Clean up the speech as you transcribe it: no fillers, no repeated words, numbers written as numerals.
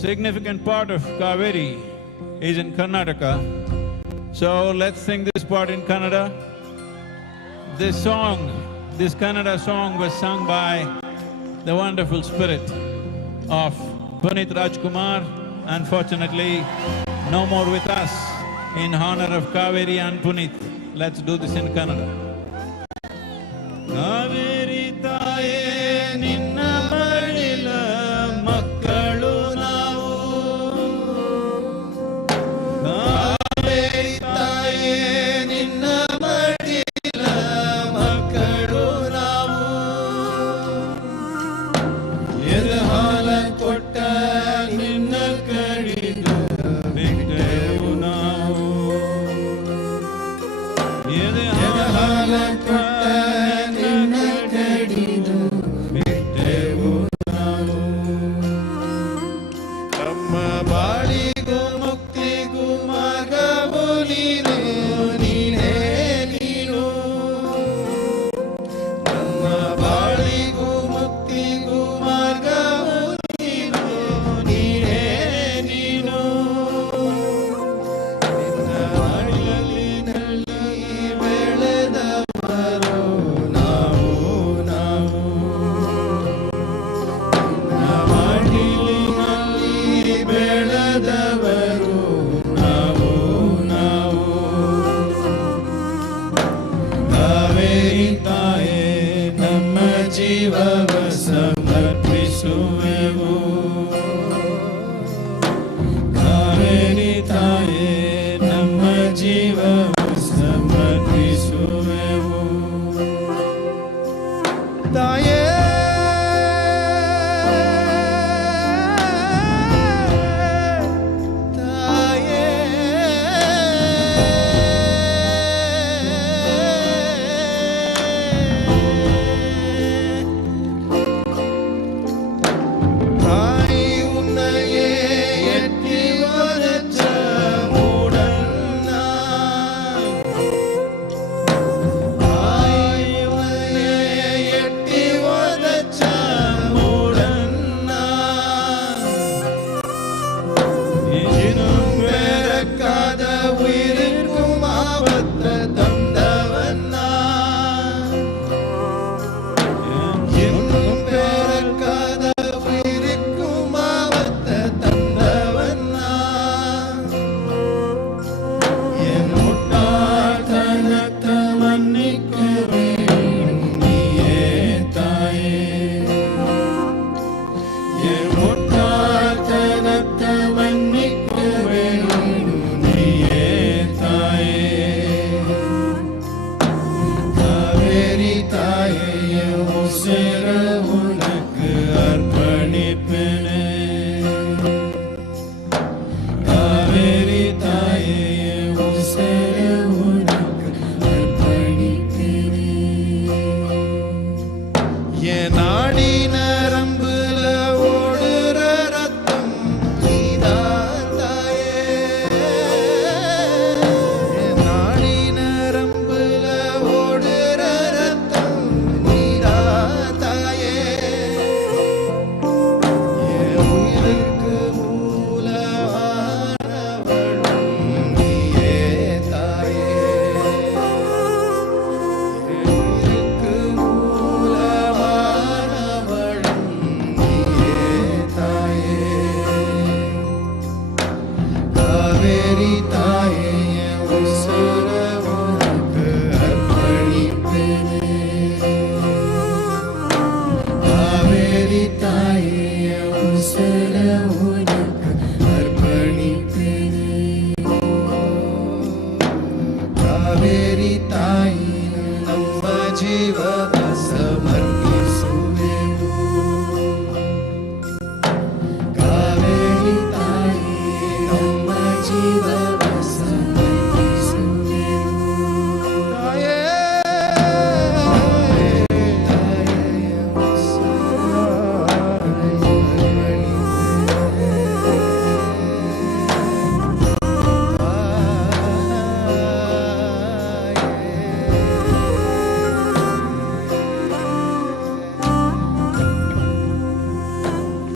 significant part of Kaveri is in Karnataka. So let's sing this part in Kannada. This Kannada song was sung by the wonderful spirit of Punit Rajkumar. Unfortunately, no more with us. In honor of Kaveri and Punit, let's do this in Kannada. Kaveri taye ninna madila makkalu navu. Kaveri taye ninna madila makkalu navu. Edhala kotta ninna kadidu bittegu navu. Edhala kotta ninna kadidu bittegu navu. Namma baaligu muktigu margavu neenu neene neenu. Namma baaligu muktigu margavu neenu neene neenu. ನಿನ್ನ ಮಡಿಲಿನಲ್ಲಿ ಬೆಳೆದವರು ನಾವು ನಾವು. ನಿನ್ನ ಮಡಿಲಿನಲ್ಲಿ ಬೆಳೆದವರು ನಾವು ನಾವು. ಕಾವೇರಿ ತಾಯೇ ನಮ್ಮ ಜೀವವ ಸಮರ್ಪಿಸುವೆವು. ಕಾವೇರಿ ತಾಯೇ ನಮ್ಮ ಜೀವವ ಸಮರ್ಪಿಸುವೆವು. ತಾಯೇ ತಾಯೇ தாய் உன்னையே எட்டி வதச்ச மூடன்னா. தாய் உன்னையே எட்டி வதச்ச மூடன்னா. இனியும் பிறக்காத உயிருக்கும் ஆபத்தை தந்தவன்னா. இன்னும் பிறக்காத உயிருக்கும் ஆபத்தை தந்தவன்னா. என் முட்டாள்தனத்தை மன்னிக்க வேண்டும் நீயே தாயே. என்